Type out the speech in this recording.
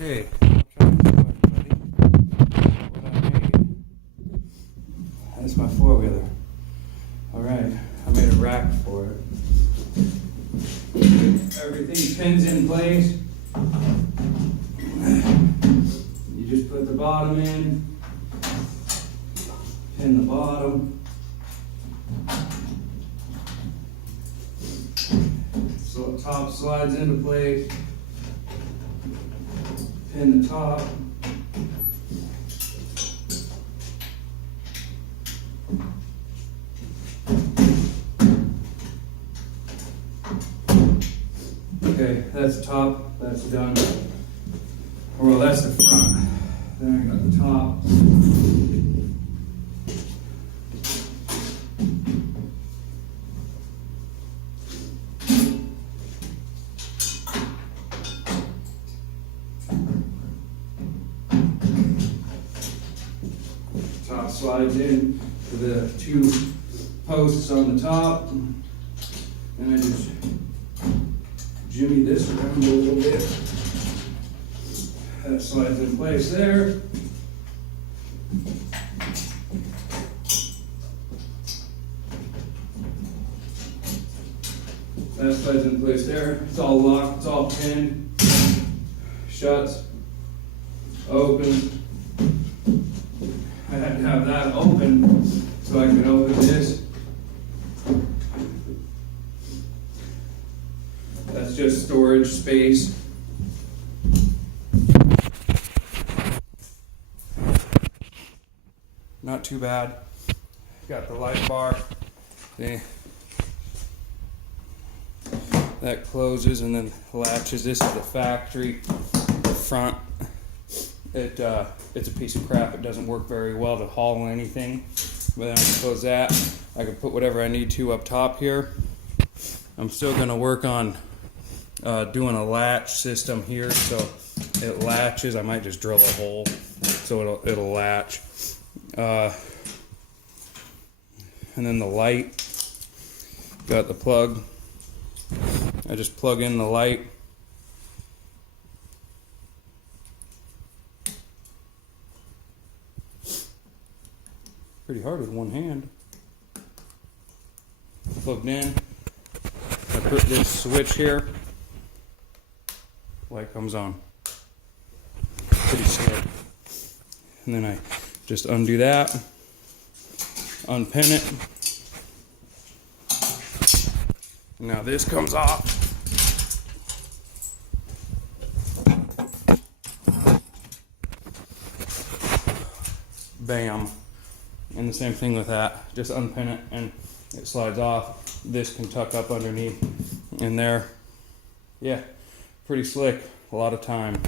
Okay, I'll try this one, buddy. What I made. That's my four-wheeler. Alright, I made a rack for it. Everything pins in place. You just put the bottom in, pin the bottom. So the top slides into place. Pin the top. Okay, that's the top, that's done. Well, that's the front. Then I got the top. Top slides in to the two posts on the top. And I just jimmy this around a little bit. That slides in place there. That slides in place there. It's all locked, it's all pinned. Shuts, opens. I had to have that open so I could open this. That's just storage space. Not too bad. Got the light bar. See? That closes and then latches. This is the factory. The front. It's a piece of crap. It doesn't work very well to haul anything. But then I can close that. I can put whatever I need to up top here. I'm still going to work on doing a latch system here so it latches. I might just drill a hole so it'll latch. And then the light. Got the plug. I just plug in the light. Pretty hard with one hand. Plugged in. I put this switch here. Light comes on. Pretty slick. And then I just undo that. Unpin it. Now this comes off. Bam. And the same thing with that. Just unpin it and it slides off. This can tuck up underneath in there. Yeah, pretty slick. A lot of time.